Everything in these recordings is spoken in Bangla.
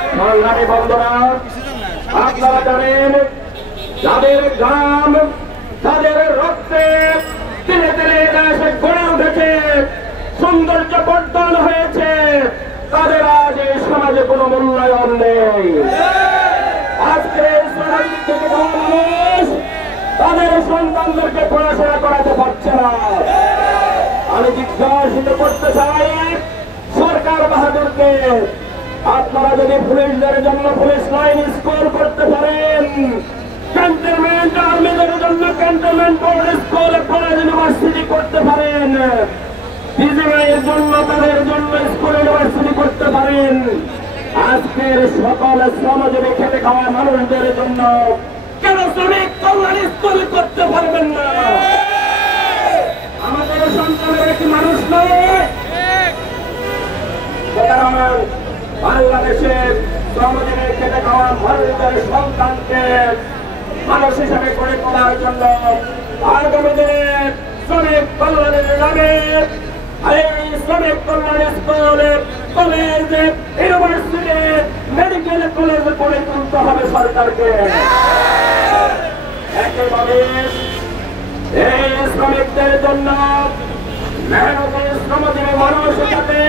সংগ্রামী বন্ধুরা, আপনারা জানেন যাদের গ্রাম, যাদের রক্তে তিলে তিলে দেশে গড়ে উঠেছে, সৌন্দর্য বর্ধন হয়েছে, তাদের আজ এই সমাজে কোনো মূল্যায়ন নেই। আজকে সমাজ থেকে মানুষ তাদের সন্তানদেরকে পড়াশোনা করাতে পারছে না। আমি জিজ্ঞাসিত করতে চাই সরকার বাহাদুরকে, আপনারা যদি পুলিশদের জন্য পুলিশ লাইন স্কুল করতে পারেন, ক্যান্টনমেন্ট আর্মিদের জন্য cantonment board school college university করতে পারেন, বিজিবির জন্য তাদের জন্য স্কুল ইউনিভার্সিটি করতে পারেন, আজকের সকল শ্রমজীবী খেটে খাওয়া মানুষদের জন্য কেন শ্রমিক কল্যাণ স্কুল করতে পারবেন না? আমাদের সন্তানের একটি মানুষ নয়, বাংলাদেশের শ্রমজীবী খেটে খাওয়া মানুষদের সন্তানকে মানুষ হিসাবে গড়ে তোলার জন্য আগামী দিনে শ্রমিক কল্যাণের নামে এই শ্রমিক কল্যাণ school, college, university, medical college গড়ে তুলতে হবে সরকারকে। একইভাবে এই শ্রমিকদের জন্য মেহনতি শ্রমজীবী মানুষ যাতে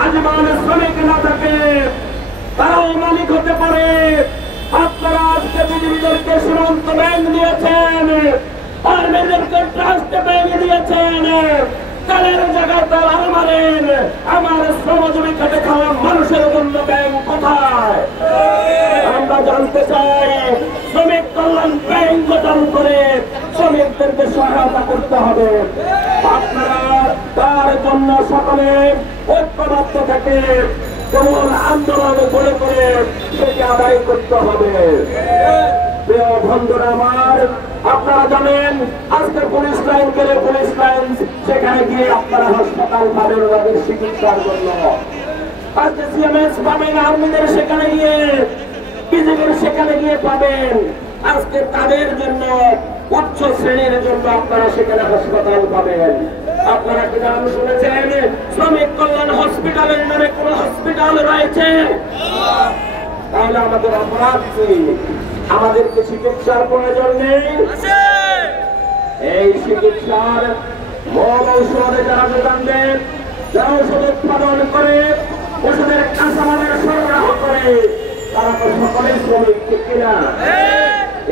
আজীবন শ্রমিক না থাকে, তারাও মালিক হতে পারে। আপনারা আজকে বিজেপিদেরকে সীমান্ত ব্যাংক দিয়েছেন, আর্মিদেরকে ট্রাস্ট ব্যাংক দিয়েছেন, তাদের জায়গায় তারা মারেন। আমার শ্রমজীবী খেটে খাওয়া মানুষের জন্য ব্যাংক কোথায়? আমরা জানতে চাই। শ্রমিক কল্যাণ ব্যাংক গঠন করে শ্রমিকদেরকে সহায়তা করতে হবে। আপনারা তার জন্য সকলে ঐক্যবদ্ধ থেকে কেবল আন্দোলন গড়ে করে সেটি আদায় করতে হবে। প্রিয় বন্ধুরা আমার, আপনারা জানেন আজকে পুলিশ লাইন গেলে পুলিশ লাইন, সেখানে গিয়ে আপনারা হাসপাতাল পাবেন ওদের চিকিৎসার জন্য। আজকে সিএমএস পাবেন আর্মিদের, সেখানে গিয়ে বিজেপির সেখানে গিয়ে পাবেন। আজকে তাদের জন্য উচ্চ শ্রেণীর জন্য আপনারা সেখানে হাসপাতাল পাবেন। আপনারা কি নাম শুনেছেন শ্রমিক কল্যাণ হসপিটালের নামে কোন হসপিটাল রয়েছে? তাহলে আমাদের অপরাধ কি? আমাদেরকে চিকিৎসার প্রয়োজন নেই? এই চিকিৎসার মূল ঔষধে যারা যোগান দেন, যারা ওষুধ উৎপাদন করে, ওষুধের কাঁচামালের সরবরাহ করে, তারা তো সকলেই শ্রমিক, ঠিক কিনা?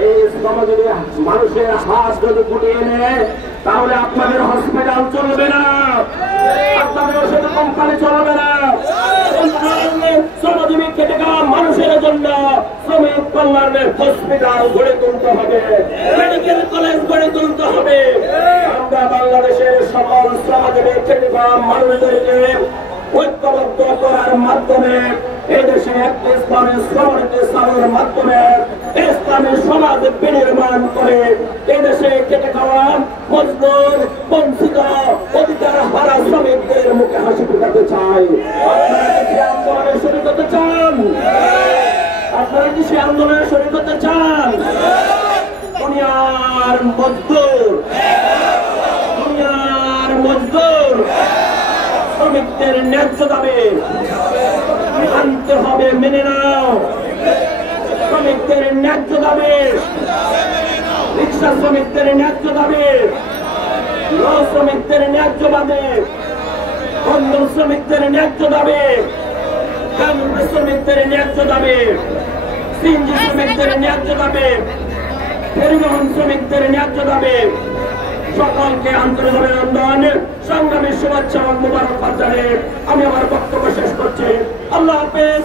এই শ্রমজীবী মানুষের হাত যদি গুটিয়ে নেয়, তাহলে আপনাদের হসপিটাল চলবে না, আপনাদের ওষুধ কোম্পানি চলবে না। শ্রমজীবী খেটে খাওয়া মানুষের জন্য শ্রমিক কল্যাণের হসপিটাল গড়ে তুলতে হবে, মেডিকেল কলেজ গড়ে তুলতে হবে। আমরা বাংলাদেশের সকল শ্রমজীবী খেটে খাওয়া মানুষদেরকে ঐক্যবদ্ধ করার মাধ্যমে এদেশে একটি ইসলামী শ্রমনীতি চালুর মাধ্যমে ইসলামী সমাজ বিনির্মাণ করে এদেশে খেটে খাওয়া মজদুর, বঞ্চিত, অধিকার হারা শ্রমিকদের মুখে হাসি ফোটাতে চাই। আপনারা কি সে আন্দোলনে শরীক হতে চান? আপনারা কি সে আন্দোলনে শরীক হতে চান? দুনিয়ার মজদুর, দুনিয়ার মজদুর শ্রমিকদের ন্যায্য দাবি মানতে হবে, মেনে নাও। শ্রমিকদের ন্যায্য দাবি, রিক্সা শ্রমিকদের ন্যায্য দাবি, নৌ শ্রমিকদের ন্যায্য দাবি, বন্দর শ্রমিকদের ন্যায্য দাবি, গ্রামীণ শ্রমিকদের ন্যায্য দাবি, সিএনজি শ্রমিকদের ন্যায্য দাবি, পরিবহন শ্রমিকদের ন্যায্য দাবি। সকলকে আন্তরিক অভিনন্দন, সংগ্রামী শুভেচ্ছা ও মুবারকবাদ জানিয়ে আমি আমার বক্তব্য শেষ করছি। আল্লাহ হাফেজ।